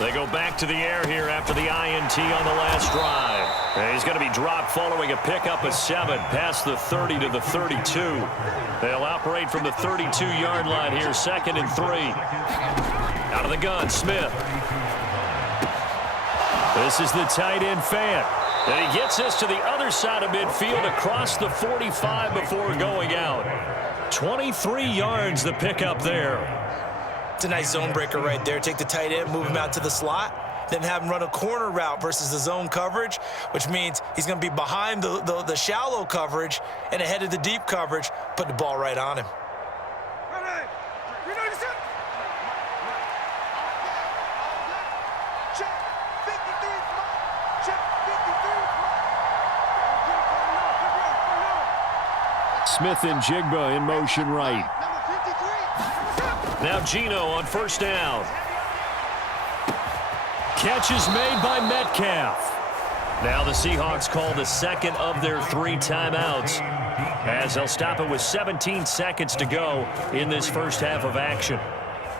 They go back to the air here after the INT on the last drive. And he's going to be dropped following a pickup of 7 past the 30 to the 32. They'll operate from the 32-yard line here, 2nd and 3. Out of the gun, Smith. This is the tight end fan. And he gets us to the other side of midfield across the 45 before going out. 23 yards the pickup there. It's a nice zone breaker right there. Take the tight end, move him out to the slot, then have him run a corner route versus the zone coverage, which means he's going to be behind the shallow coverage and ahead of the deep coverage. Put the ball right on him. Smith and Jigba in motion right. Now Geno on first down. Catch is made by Metcalf. Now the Seahawks call the second of their 3 timeouts, as they'll stop it with 17 seconds to go in this first half of action.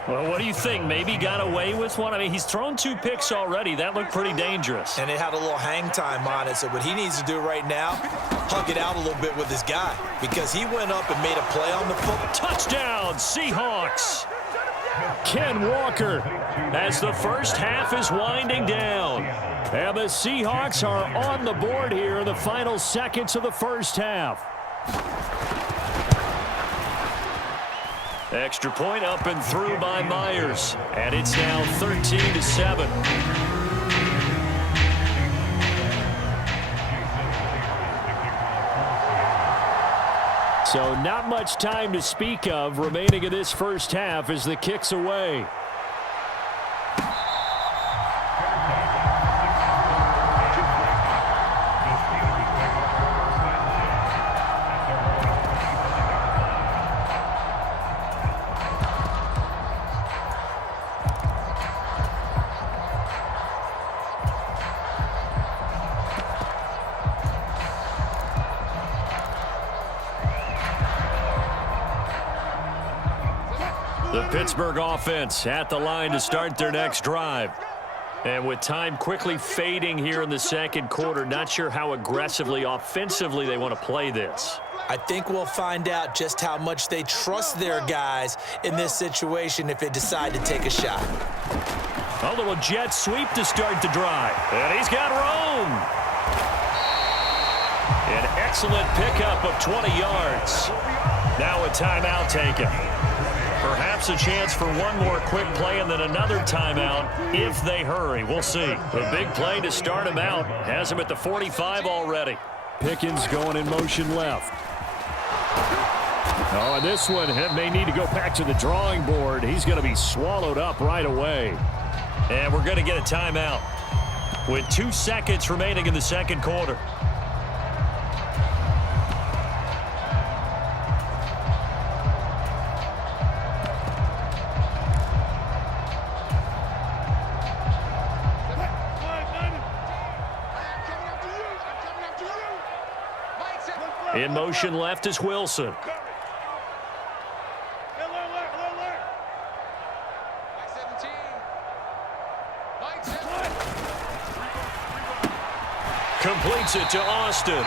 Well, what do you think? Maybe got away with one? I mean, he's thrown 2 picks already. That looked pretty dangerous. And it had a little hang time on it. So what he needs to do right now, hug it out a little bit with his guy, because he went up and made a play on the football. Touchdown, Seahawks. Ken Walker as the first half is winding down. And the Seahawks are on the board here in the final seconds of the first half. Extra point up and through by Myers. And it's now 13-7. So not much time to speak of remaining in this first half as the kick's away. The Pittsburgh offense at the line to start their next drive. And with time quickly fading here in the second quarter, not sure how aggressively, offensively they want to play this. I think we'll find out just how much they trust their guys in this situation if they decide to take a shot. A little jet sweep to start the drive. And he's got room. An excellent pickup of 20 yards. Now a timeout taken. Perhaps a chance for one more quick play and then another timeout if they hurry. We'll see. A big play to start him out. Has him at the 45 already. Pickens going in motion left. Oh, and this one may need to go back to the drawing board. He's going to be swallowed up right away. And we're going to get a timeout with 2 seconds remaining in the second quarter. In motion left is Wilson. Completes it to Austin.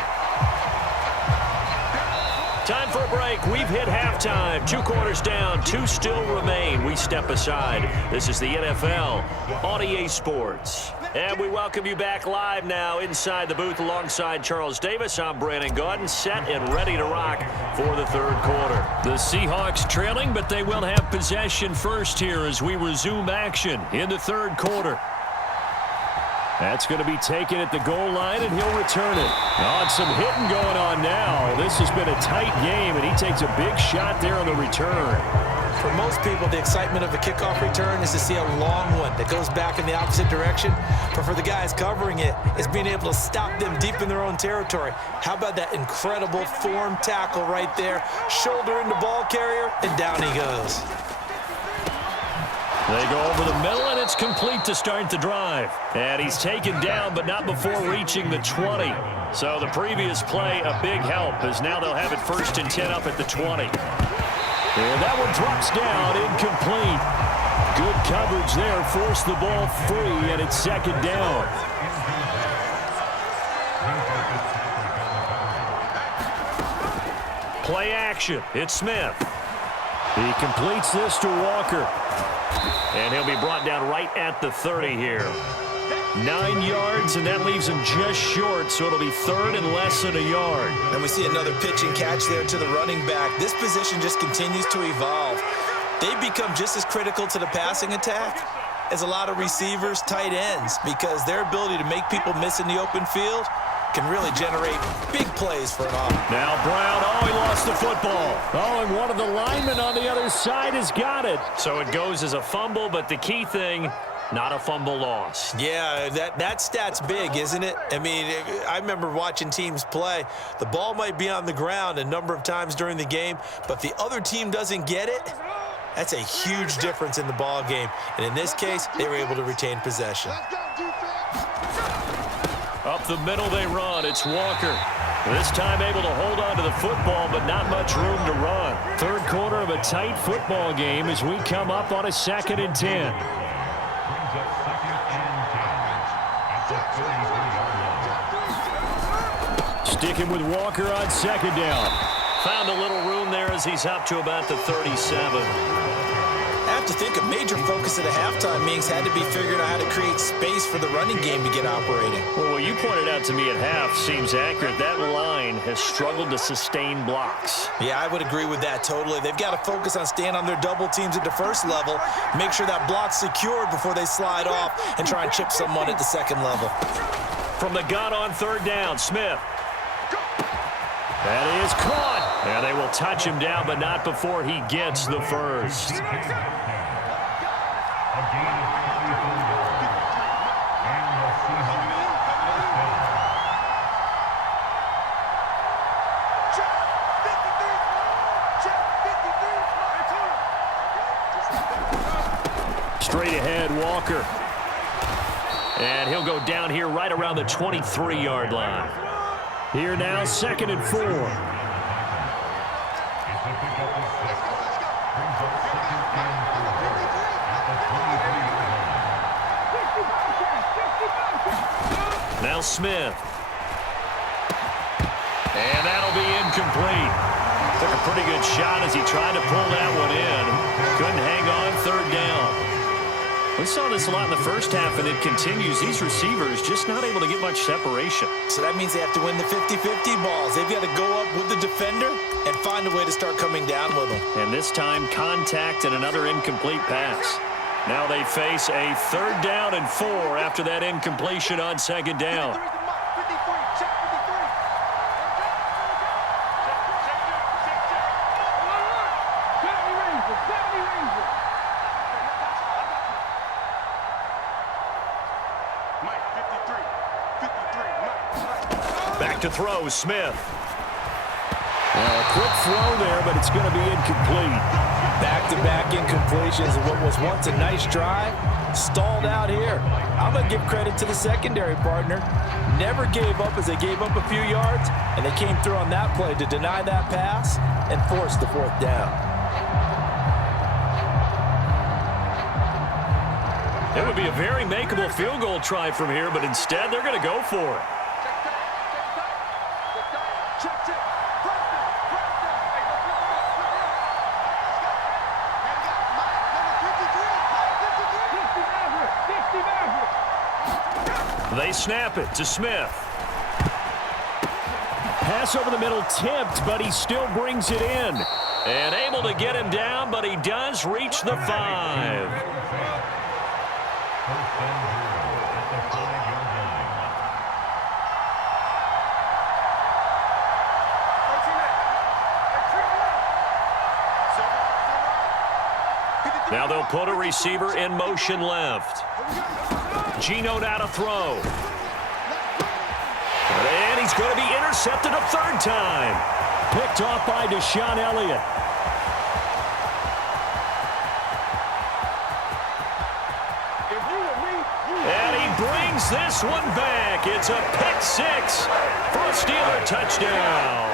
Time for a break. We've hit halftime. 2 quarters down. 2 still remain. We step aside. This is the NFL on EA Sports. And we welcome you back live now inside the booth alongside Charles Davis. I'm Brandon Gaudin, set and ready to rock for the third quarter. The Seahawks trailing, but they will have possession first here as we resume action in the third quarter. That's going to be taken at the goal line, and he'll return it. Oh, some hitting going on now. This has been a tight game, and he takes a big shot there on the return. For most people, the excitement of a kickoff return is to see a long one that goes back in the opposite direction. But for the guys covering it, it's being able to stop them deep in their own territory. How about that incredible form tackle right there? Shoulder into ball carrier, and down he goes. They go over the middle, and it's complete to start the drive. And he's taken down, but not before reaching the 20. So the previous play, a big help, as now they'll have it 1st and 10 up at the 20. And that one drops down, incomplete. Good coverage there. Forced the ball free, and it's second down. Play action. It's Smith. He completes this to Walker. And he'll be brought down right at the 30 here. 9 yards, and that leaves him just short, so it'll be third and less than a yard. And we see another pitch and catch there to the running back. This position just continues to evolve. They've become just as critical to the passing attack as a lot of receivers, tight ends, because their ability to make people miss in the open field can really generate big plays for an offense. Now Brown, he lost the football. And one of the linemen on the other side has got it. So it goes as a fumble, but the key thing, not a fumble loss. Yeah, that stat's big, isn't it? I mean, I remember watching teams play. The ball might be on the ground a number of times during the game, but if the other team doesn't get it, that's a huge difference in the ball game. And in this case, they were able to retain possession. Up the middle they run. It's Walker. This time able to hold on to the football, but not much room to run. Third quarter of a tight football game as we come up on a 2nd and 10. Sticking with Walker on 2nd down. Found a little room there as he's up to about the 37. I have to think a major focus at the halftime meetings had to be figuring out how to create space for the running game to get operating. Well, what you pointed out to me at half seems accurate. That line has struggled to sustain blocks. Yeah, I would agree with that totally. They've got to focus on staying on their double teams at the first level, make sure that block's secured before they slide off and try and chip someone at the second level. From the gun on 3rd down, Smith. That is caught. And they will touch him down, but not before he gets the first. Straight ahead, Walker. And he'll go down here right around the 23-yard line. Here now, 2nd and 4. Now Smith. And that'll be incomplete. Took a pretty good shot as he tried to pull that one in. Couldn't hang on, 3rd down. We saw this a lot in the first half, and it continues. These receivers just not able to get much separation. So that means they have to win the 50-50 balls. They've got to go up with the defender and find a way to start coming down with them. And this time, contact and another incomplete pass. Now they face a 3rd down and 4 after that incompletion on 2nd down. Back to throw, Smith. A quick throw there, but it's going to be incomplete. Back-to-back incompletions of what was once a nice drive, stalled out here. I'm going to give credit to the secondary partner. Never gave up as they gave up a few yards, and they came through on that play to deny that pass and force the 4th down. It would be a very makeable field goal try from here, but instead they're going to go for it. They snap it to Smith. Pass over the middle tipped, but he still brings it in. And able to get him down, but he does reach the 5. Now they'll put a receiver in motion left. Geno now to throw. And he's going to be intercepted a 3rd time. Picked off by Deshaun Elliott. And he brings this one back. It's a pick 6 for a Steeler touchdown.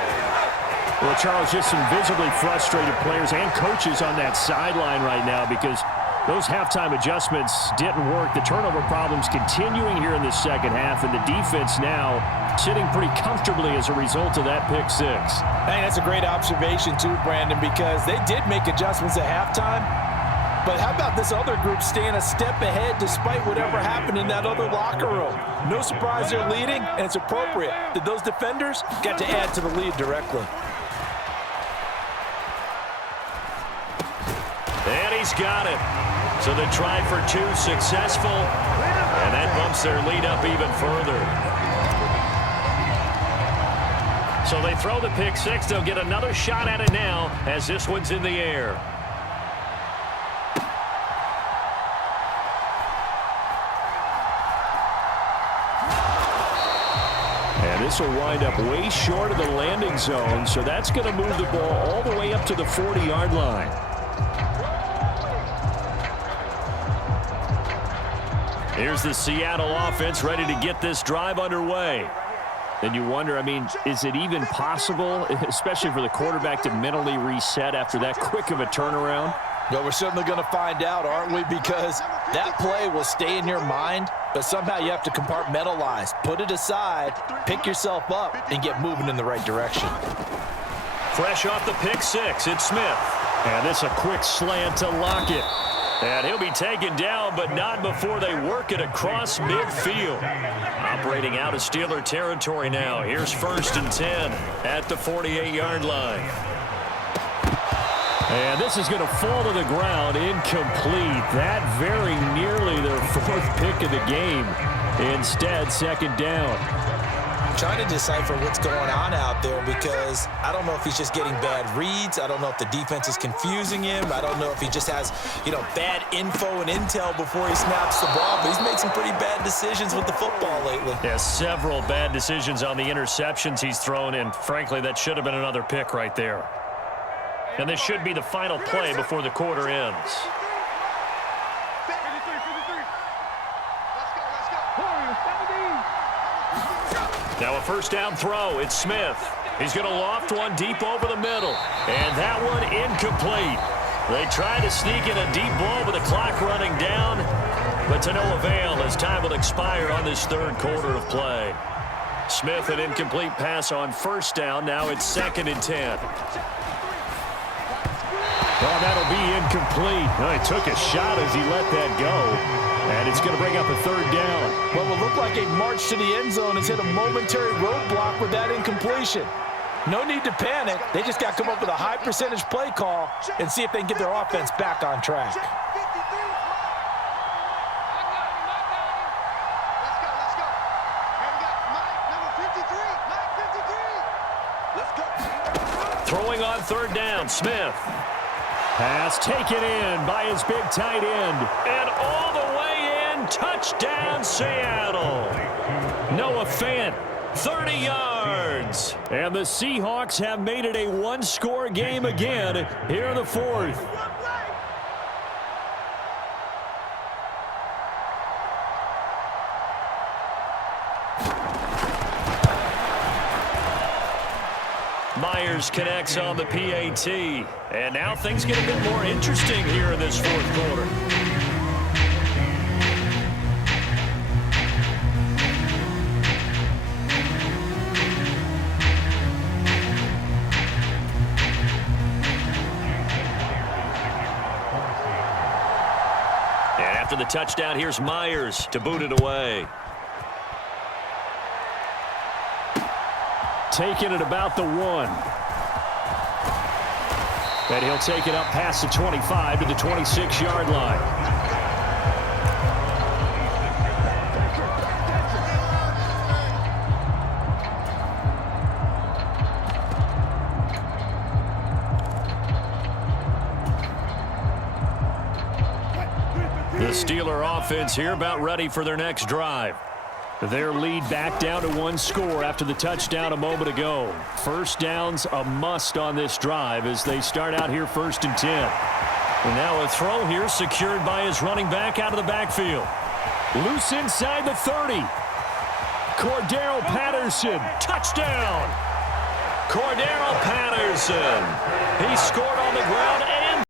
Well, Charles, just some visibly frustrated players and coaches on that sideline right now because Those halftime adjustments didn't work. The turnover problems continuing here in the second half, and the defense now sitting pretty comfortably as a result of that pick six. I think that's a great observation too, Brandon, because they did make adjustments at halftime. But how about this other group staying a step ahead despite whatever happened in that other locker room? No surprise they're leading, and it's appropriate that those defenders got to add to the lead directly. And he's got it. So the try for two successful, and that bumps their lead up even further. So they throw the pick six. They'll get another shot at it now as this one's in the air. And this will wind up way short of the landing zone, so that's going to move the ball all the way up to the 40-yard line. Here's the Seattle offense ready to get this drive underway. And you wonder, I mean, is it even possible, especially for the quarterback, to mentally reset after that quick of a turnaround? Well, we're certainly going to find out, aren't we? Because that play will stay in your mind, but somehow you have to compartmentalize. Put it aside, pick yourself up, and get moving in the right direction. Fresh off the pick six, it's Smith. And this a quick slant to Lockett. And he'll be taken down, but not before they work it across midfield. Operating out of Steeler territory now. Here's 1st and 10 at the 48-yard line. And this is going to fall to the ground, incomplete. That very nearly their 4th pick of the game. Instead, 2nd down. Trying to decipher what's going on out there because I don't know if he's just getting bad reads. I don't know if the defense is confusing him. I don't know if he just has, bad info and intel before he snaps the ball. But he's made some pretty bad decisions with the football lately. Yeah, several bad decisions on the interceptions he's thrown in. Frankly, that should have been another pick right there. And this should be the final play before the quarter ends. Now a 1st down throw. It's Smith. He's going to loft one deep over the middle. And that one incomplete. They try to sneak in a deep ball with the clock running down, but to no avail as time will expire on this 3rd quarter of play. Smith, an incomplete pass on 1st down. Now it's 2nd and 10. Well, that'll be incomplete. Well, he took a shot as he let that go. And it's going to bring up a 3rd down. What will look like a march to the end zone has hit a momentary roadblock with that incompletion. No need to panic. They just got to come up with a high percentage play call and see if they can get their offense back on track. Throwing on 3rd down, Smith. Pass taken in by his big tight end. And all the way in, touchdown Seattle. Noah Fant, 30 yards. And the Seahawks have made it a one-score game again here in the 4th. Myers connects on the PAT. And now things get a bit more interesting here in this 4th quarter. And after the touchdown, here's Myers to boot it away. Taking it about the 1. And he'll take it up past the 25 to the 26-yard line. The Steeler offense here about ready for their next drive. Their lead back down to 1 score after the touchdown a moment ago. 1st down's a must on this drive as they start out here 1st and 10. And now a throw here secured by his running back out of the backfield. Loose inside the 30. Cordero Patterson, touchdown. Cordero Patterson. He scored on the ground